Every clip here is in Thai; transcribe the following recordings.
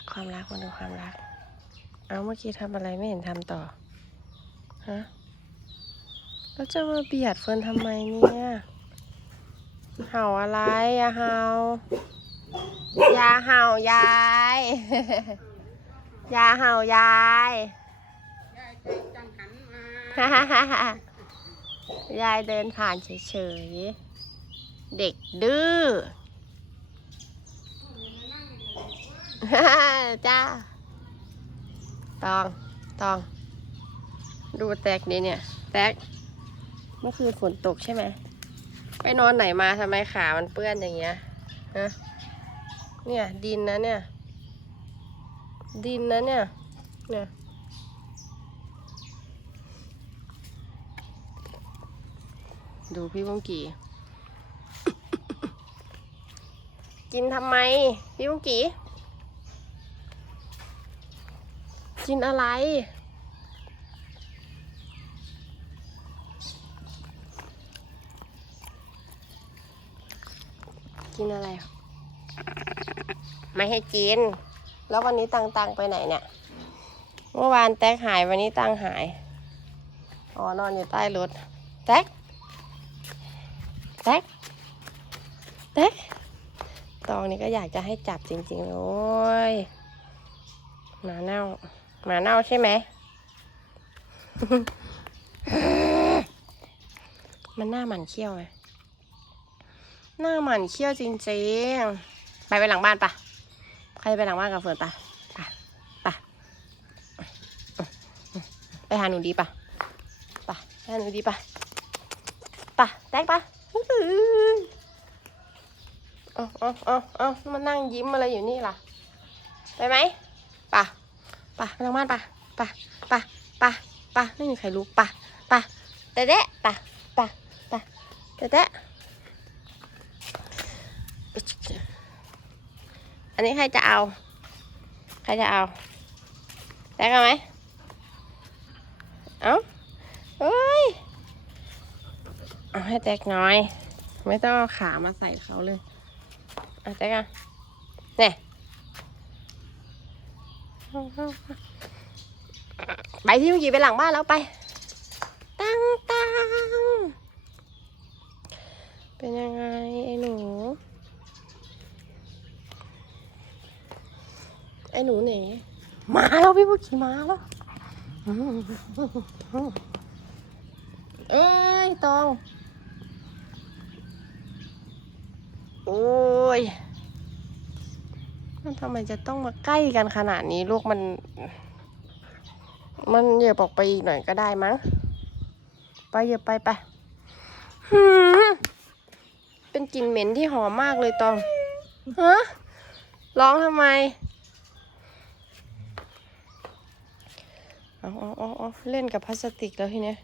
กความรักมาดูความรัก เอาเมื่อกี้ทำอะไรไม่เห็นทำต่อ ฮะ แล้วจะมาเบียดเฟิร์นทำไมเนี่ย เห่าอะไรอย่าเห่าอย่าเห่ายายอย่าเห่ายายยายใจจังหันมายายเดินผ่านเฉยๆ เด็กดื้อ จ้า ตอง ตอง ดูแตกนี่เนี่ย แตก เมื่อคืนฝนตกใช่ไหม ไปนอนไหนมาทำไมขามันเปื้อนอย่างเงี้ย ฮะ เนี่ย ดินนะเนี่ย ดินนะเนี่ย เนี่ยดูพี่บงกีกินทำไม พี่บงกี กินอะไร กินอะไร ไม่ให้กิน แล้ววันนี้ตังตังไปไหนเนี่ย เมื่อวานแตกหายวันนี้ตังหาย อ๋อนอนอยู่ใต้รถ แตกแตกแตกตองนี้ก็อยากจะให้จับจริงๆเลยโอ้ยหมาเน่า หมาเน่าใช่ไหม มันหน้าหมันเขี้ยวไงหน้าหมันเขี้ยวจริงๆ ไปไปหลังบ้านปะใครไปหลังบ้านกับเฟิร์นปะปะปะไปหาหนูดีปะปะไปหาหนูดีปะปะแตกปะเอาเอาเอาเอามานั่งยิ้มอะไรอยู่นี่ล่ะ ไปไหมปะ ปะไปหลังบ้านปะปะปะปะปะไม่มีใครรู้ปะปะเตะเตะปะปะปะเตะเตะอันนี้ใครจะเอา ใครจะเอาแตกเอาไหมเอาเอ้ยเอาให้แตกน้อย ไม่ต้องเอาขามาใส่เขาเลยเอะแตกอะเนี่ย ไปที่เมื่อกี้ไปหลังบ้านแล้วไป ตั้งตังเป็นยังไงไอ้หนู ไอ้หนูไหนมาแล้วพี่ผู้ขี่มาแล้วเอ้ยตอง โอ้ มันทำไมจะต้องมาใกล้กันขนาดนี้ลูกมัน มันเหยียบออกไปอีกหน่อยก็ได้มั้ง ไปเหยียบไปไปเป็นกลิ่นเหม็นที่หอมมากเลยตองฮะร้องทำไมเอาเอาเอาเอาเล่นกับพลาสติกแล้วทีเนี้ย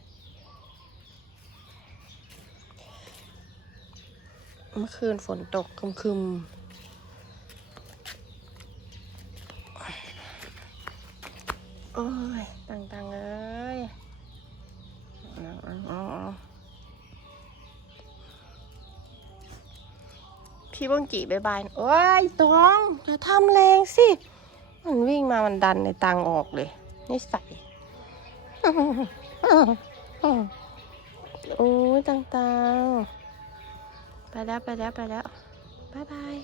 เมื่อคืนฝนตกคึมๆ โอ้ยต่างๆเลยเอาเอาเอพี่บ้งกีบายบายโอ้ยตองอย่าทำแรงสิ มันวิ่งมามันดันในตังออกเลยนิสัยโอ้ยต่างๆ ไปแล้วไปแล้วไปแล้วบ๊ายบาย